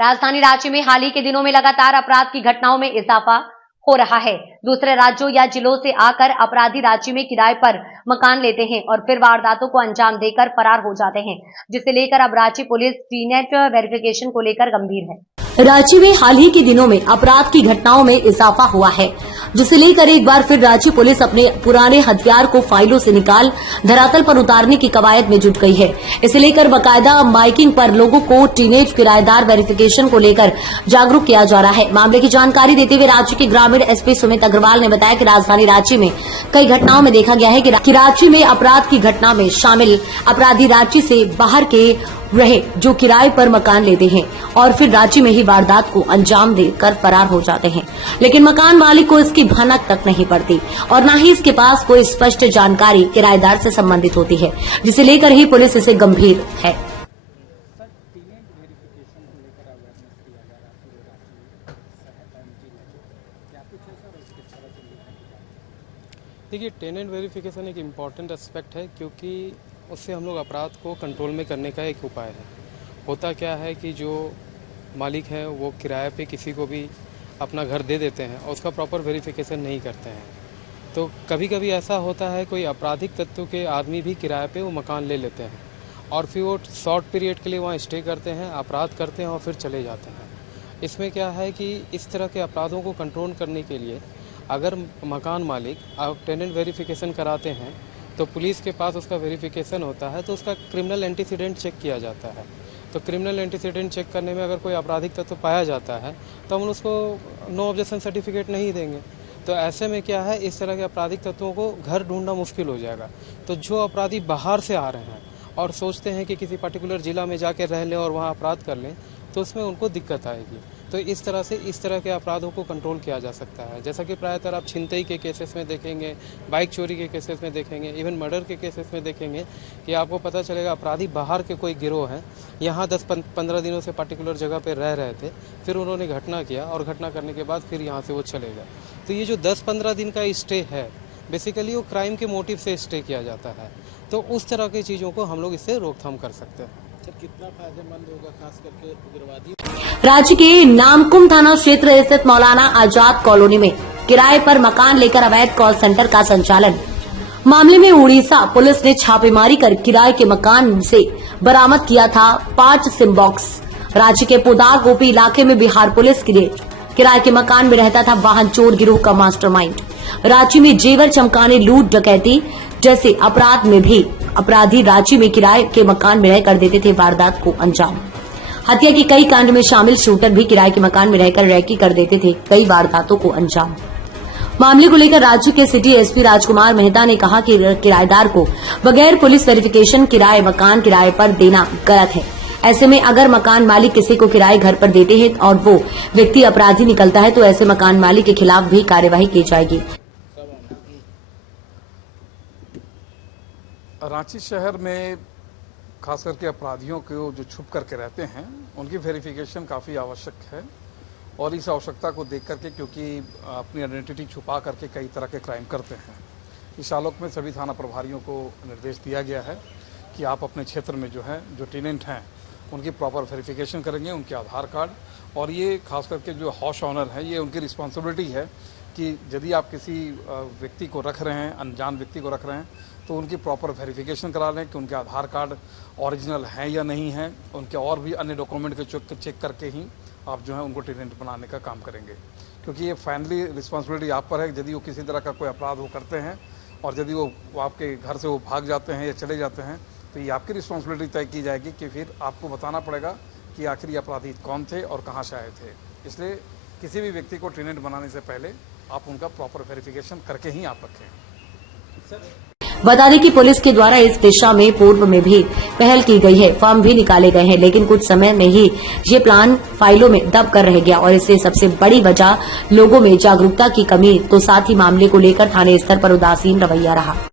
राजधानी रांची में हाल ही के दिनों में लगातार अपराध की घटनाओं में इजाफा हो रहा है। दूसरे राज्यों या जिलों से आकर अपराधी रांची में किराए पर मकान लेते हैं और फिर वारदातों को अंजाम देकर फरार हो जाते हैं, जिसे लेकर अब रांची पुलिस टीनेट वेरिफिकेशन को लेकर गंभीर है। रांची में हाल ही के दिनों में अपराध की घटनाओं में इजाफा हुआ है, जिसे लेकर एक बार फिर रांची पुलिस अपने पुराने हथियार को फाइलों से निकाल धरातल पर उतारने की कवायद में जुट गई है। इसे लेकर बाकायदा माइकिंग पर लोगों को टीनेज किराएदार वेरिफिकेशन को लेकर जागरूक किया जा रहा है। मामले की जानकारी देते हुए राज्य के ग्रामीण एसपी सुमित अग्रवाल ने बताया कि राजधानी रांची में कई घटनाओं में देखा गया है कि रांची में अपराध की घटना में शामिल अपराधी रांची से बाहर के रहे जो किराए पर मकान लेते हैं और फिर रांची में ही वारदात को अंजाम देकर फरार हो जाते हैं, लेकिन मकान मालिक को इसकी भनक तक नहीं पड़ती और न ही इसके पास कोई स्पष्ट जानकारी किराएदार से संबंधित होती है, जिसे लेकर ही पुलिस इसे गंभीर है। देखिए, टेनेंट वेरिफिकेशन एक इम्पॉर्टेंट एस्पेक्ट है, क्योंकि उससे हम लोग अपराध को कंट्रोल में करने का एक उपाय है। होता क्या है कि जो मालिक है वो किराए पे किसी को भी अपना घर दे देते हैं और उसका प्रॉपर वेरिफिकेशन नहीं करते हैं। तो कभी कभी ऐसा होता है कोई आपराधिक तत्व के आदमी भी किराए पे वो मकान ले लेते हैं और फिर वो शॉर्ट पीरियड के लिए वहाँ स्टे करते हैं, अपराध करते हैं और फिर चले जाते हैं। इसमें क्या है कि इस तरह के अपराधों को कंट्रोल करने के लिए अगर मकान मालिक आप टेनेंट वेरिफिकेशन कराते हैं तो पुलिस के पास उसका वेरिफिकेशन होता है, तो उसका क्रिमिनल एंटीसीडेंट चेक किया जाता है। तो क्रिमिनल एंटीसीडेंट चेक करने में अगर कोई आपराधिक तत्व पाया जाता है तो हम उसको नो ऑब्जेक्शन सर्टिफिकेट नहीं देंगे। तो ऐसे में क्या है, इस तरह के आपराधिक तत्वों को घर ढूंढना मुश्किल हो जाएगा। तो जो अपराधी बाहर से आ रहे हैं और सोचते हैं कि किसी पर्टिकुलर जिला में जाकर रह लें और वहाँ अपराध कर लें, तो उसमें उनको दिक्कत आएगी। तो इस तरह से इस तरह के अपराधों को कंट्रोल किया जा सकता है। जैसा कि प्रायतर आप छिनतई के केसेस में देखेंगे, बाइक चोरी के केसेस में देखेंगे, इवन मर्डर के केसेस में देखेंगे कि आपको पता चलेगा अपराधी बाहर के कोई गिरोह हैं, यहाँ 10-15 दिनों से पर्टिकुलर जगह पर रह रहे थे, फिर उन्होंने घटना किया और घटना करने के बाद फिर यहाँ से वो चले गए। तो ये जो 10-15 दिन का स्टे है, बेसिकली वो क्राइम के मोटिव से स्टे किया जाता है। तो उस तरह की चीज़ों को हम लोग इससे रोकथाम कर सकते हैं। कितना फायदेमंद होगा खास करके उग्रवादी? राज्य के नामकुम थाना क्षेत्र स्थित मौलाना आजाद कॉलोनी में किराए पर मकान लेकर अवैध कॉल सेंटर का संचालन। मामले में उड़ीसा पुलिस ने छापेमारी कर किराए के मकान से बरामद किया था 5 सिम बॉक्स। राज्य के पोदार गोपी इलाके में बिहार पुलिस के किराए के मकान में रहता था वाहन चोर गिरोह का मास्टरमाइंड। रांची में जेवर चमकाने, लूट डकैती जैसे अपराध में भी अपराधी रांची में किराए के मकान में रहकर देते थे वारदात को अंजाम। हत्या के कई कांड में शामिल शूटर भी किराए के मकान में रहकर रैकी कर देते थे कई वारदातों को अंजाम। मामले को लेकर राज्य के सिटी एसपी राजकुमार मेहता ने कहा कि किराएदार को बगैर पुलिस वेरिफिकेशन किराए मकान किराए पर देना गलत है। ऐसे में अगर मकान मालिक किसी को किराए घर पर देते हैं और वो व्यक्ति अपराधी निकलता है तो ऐसे मकान मालिक के खिलाफ भी कार्यवाही की जाएगी। रांची शहर में खास करके अपराधियों को जो छुप करके रहते हैं उनकी वेरिफिकेशन काफ़ी आवश्यक है और इस आवश्यकता को देख करके, क्योंकि अपनी आइडेंटिटी छुपा करके कई तरह के क्राइम करते हैं, इस आलोक में सभी थाना प्रभारियों को निर्देश दिया गया है कि आप अपने क्षेत्र में जो टेनेंट हैं उनकी प्रॉपर वेरिफिकेशन करेंगे, उनके आधार कार्ड, और ये खास करके जो हाउस ऑनर है ये उनकी रिस्पॉन्सिबिलिटी है कि यदि आप किसी व्यक्ति को रख रहे हैं, अनजान व्यक्ति को रख रहे हैं, तो उनकी प्रॉपर वेरिफिकेशन करा लें कि उनके आधार कार्ड ओरिजिनल हैं या नहीं हैं, उनके और भी अन्य डॉक्यूमेंट के चेक करके ही आप उनको टेनेंट बनाने का काम करेंगे। क्योंकि ये फाइनली रिस्पॉन्सिबिलिटी आप पर है। यदि वो किसी तरह का कोई अपराध वो करते हैं और यदि वो आपके घर से वो भाग जाते हैं या चले जाते हैं, तो ये आपकी रिस्पॉन्सिबिलिटी तय की जाएगी कि फिर आपको बताना पड़ेगा कि आखिर ये अपराधी कौन थे और कहाँ से आए थे। इसलिए किसी भी व्यक्ति को टेनेंट बनाने से पहले आप उनका प्रॉपर वेरिफिकेशन करके ही आप रखें। बता दें कि पुलिस के द्वारा इस दिशा में पूर्व में भी पहल की गई है, फॉर्म भी निकाले गए हैं, लेकिन कुछ समय में ही ये प्लान फाइलों में दब कर रह गया और इससे सबसे बड़ी वजह लोगों में जागरूकता की कमी, तो साथ ही मामले को लेकर थाने स्तर पर उदासीन रवैया रहा।